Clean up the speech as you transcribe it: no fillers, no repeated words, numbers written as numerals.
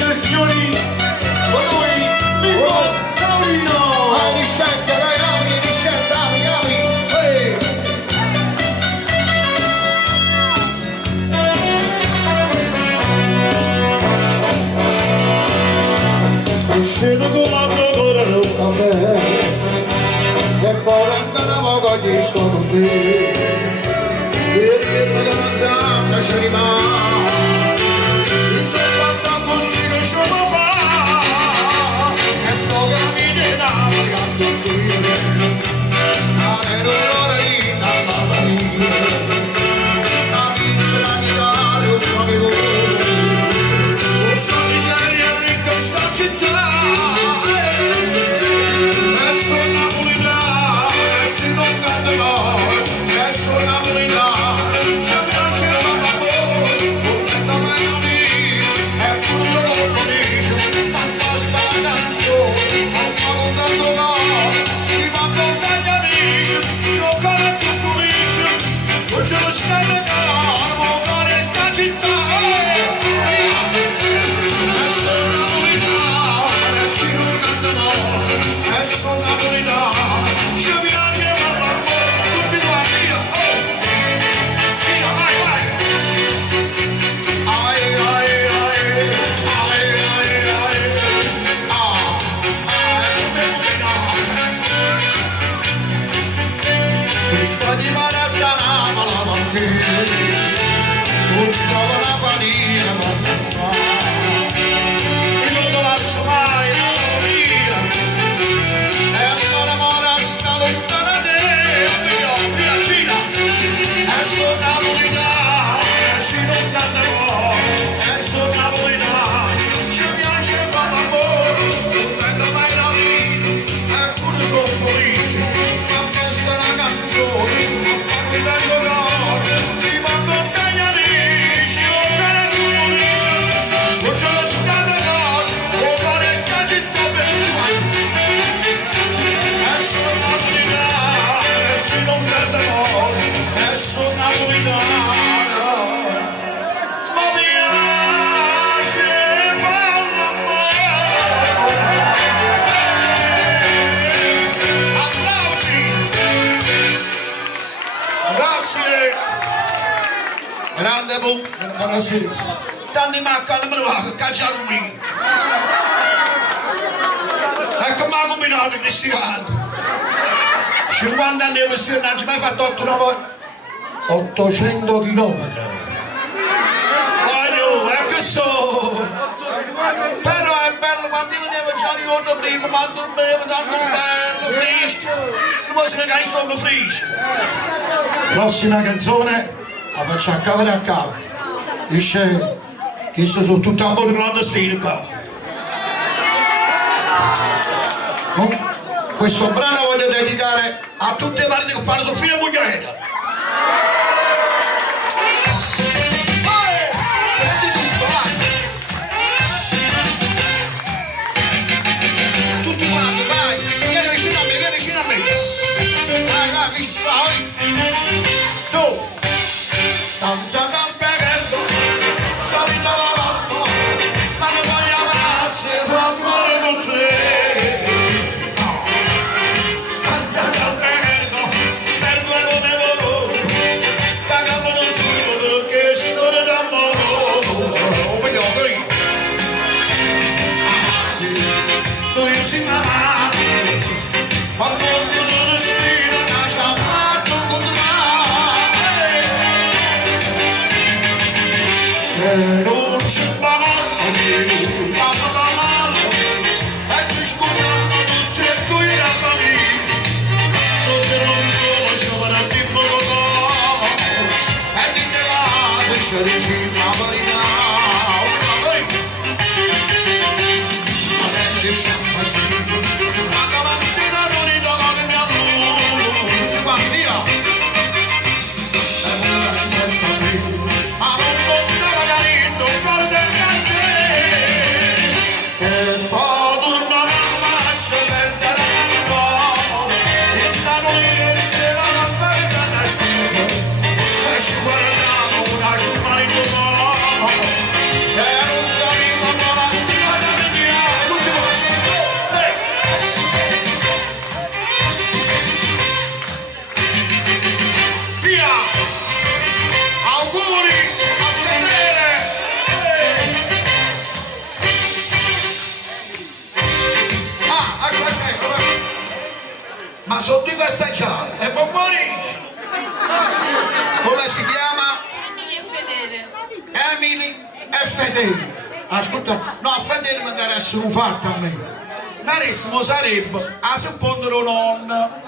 Signore e signori, con noi Pippo Taurino! Riscetta, dai, riscetta, ami! Scendo comando corano a me e poi andavo con gli stolti e ritorno dalla zampa ci rimane il soltanto così che ci fa e poi cammine nava canto stile a l'ora lì alla maria a vincere la chitarra un po' di voce non so miseria in questa città. Questa di Marattanama la bandiera, non trova la panina, e non lo lascio mai la via, e ancora mora sta lontana da te, mia Cina, e sono napolitana, e si non canta e sono napolitana, ci piace fare l'amore, non prendo mai la vita, eppure sono felice, ma questa è una canzone. Grande bu, buonasera. Tanti mancano, me lo va a cacciare lui. Ecco, ma combinato cristiano. 50 anni per essere, non ci mai fatto 800 chilometri. Voglio, è che so. Però è bello, quando io venevo già ricordo prima, quando bevo tanto bello, fresco. Non posso spiegare sto fresco. Prossima canzone. La faccio a capo e a capo. Dice che sto su tutto il mondo clandestino qua. Questo brano voglio dedicare a tutte le parti che fanno soffrire Muglietta. Tutti quanti, vai, vieni vicino a me, vieni vicino a me. Vai, vai. Tu. Stanza dal peretto, salita la lastra, ma ne voglio amarci, fa amore con te. Stanza dal peretto, per due come loro, pagando nessuno che storia d'amore. Vediamo qui. Noi si amano, quando sono respiro, lascia fatto con te. Non ci parlo più, parlo da mano, e ci scudiamo tutti e due la famiglia. Sotto non conosco per il tipo e di te va se ci dici la verità. Ma senti sciampazzino, ma da lanzina non ti do la mia luce, ti va via. Oh, Ma sono due festeggiati, e pomeriggio. Come si chiama? Emily e Fedele. Ascolta, no, a Fedele mi interessa un fatto a me. Narissimo sarebbe a suppondere un nonno.